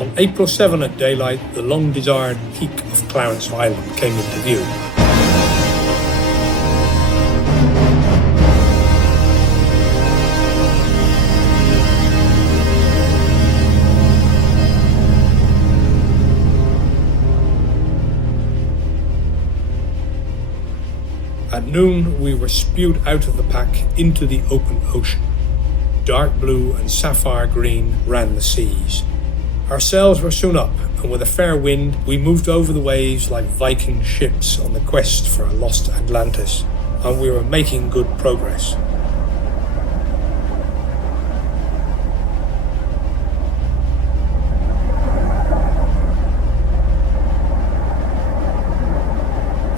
On April 7 at daylight, the long-desired peak of Clarence Island came into view. At noon, we were spewed out of the pack into the open ocean. Dark blue and sapphire green ran the seas. Our sails were soon up, and with a fair wind, we moved over the waves like Viking ships on the quest for a lost Atlantis, and we were making good progress.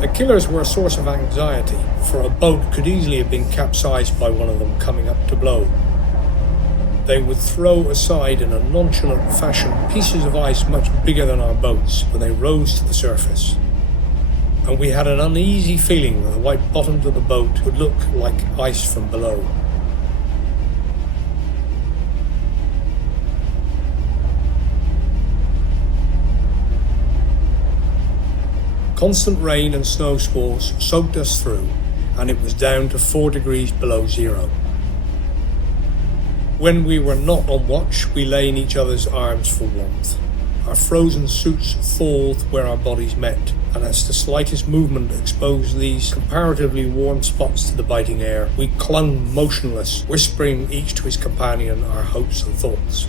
The killers were a source of anxiety, for a boat could easily have been capsized by one of them coming up to blow. They would throw aside in a nonchalant fashion pieces of ice much bigger than our boats when they rose to the surface. And we had an uneasy feeling that the white bottom of the boat would look like ice from below. Constant rain and snow squalls soaked us through, and it was down to 4 degrees below zero. When we were not on watch, we lay in each other's arms for warmth. Our frozen suits thawed where our bodies met, and as the slightest movement exposed these comparatively warm spots to the biting air, we clung motionless, whispering each to his companion our hopes and thoughts.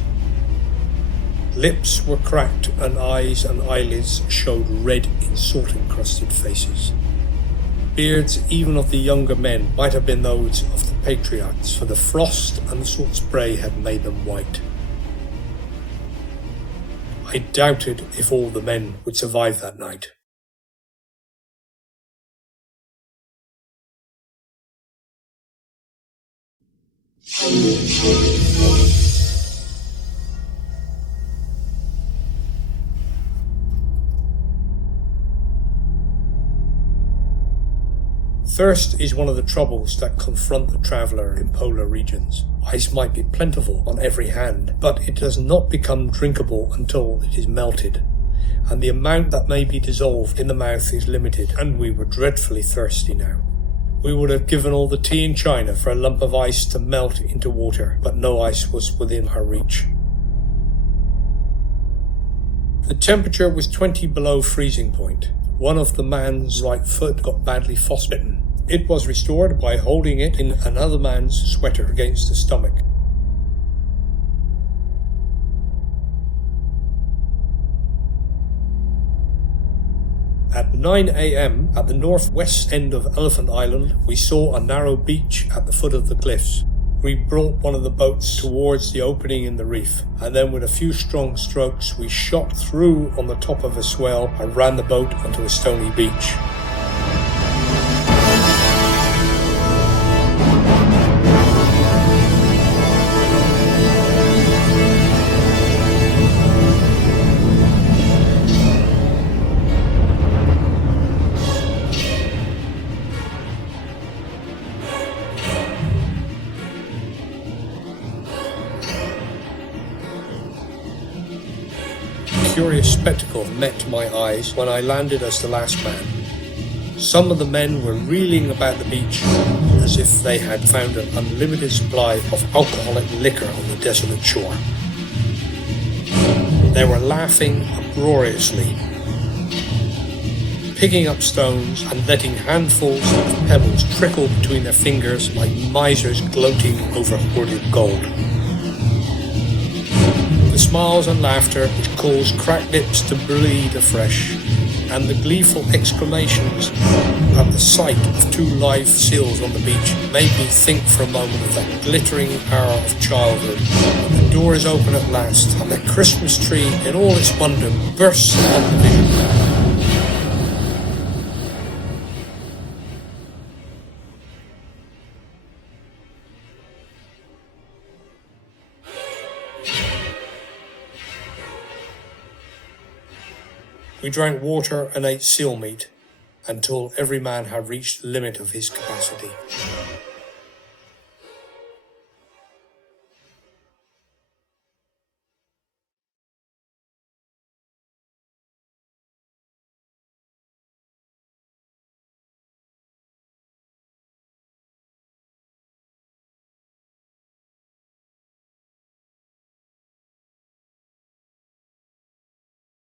Lips were cracked, and eyes and eyelids showed red in salt-encrusted faces. Beards, even of the younger men, might have been those of the patriarchs, for the frost and the salt spray had made them white. I doubted if all the men would survive that night. Thirst is one of the troubles that confront the traveller in polar regions. Ice might be plentiful on every hand, but it does not become drinkable until it is melted, and the amount that may be dissolved in the mouth is limited, and we were dreadfully thirsty now. We would have given all the tea in China for a lump of ice to melt into water, but no ice was within our reach. The temperature was 20 below freezing point. One of the man's right foot got badly frostbitten. It was restored by holding it in another man's sweater against the stomach. At 9 a.m. at the northwest end of Elephant Island, we saw a narrow beach at the foot of the cliffs. We brought one of the boats towards the opening in the reef, and then with a few strong strokes we shot through on the top of a swell and ran the boat onto a stony beach. Curious spectacle met my eyes when I landed as the last man. Some of the men were reeling about the beach as if they had found an unlimited supply of alcoholic liquor on the desolate shore. They were laughing uproariously, picking up stones and letting handfuls of pebbles trickle between their fingers like misers gloating over hoarded gold. The smiles and laughter which caused cracked lips to bleed afresh, and the gleeful exclamations at the sight of 2 live seals on the beach made me think for a moment of that glittering hour of childhood when the door is open at last and the Christmas tree in all its wonder bursts upon the vision. We drank water and ate seal meat until every man had reached the limit of his capacity.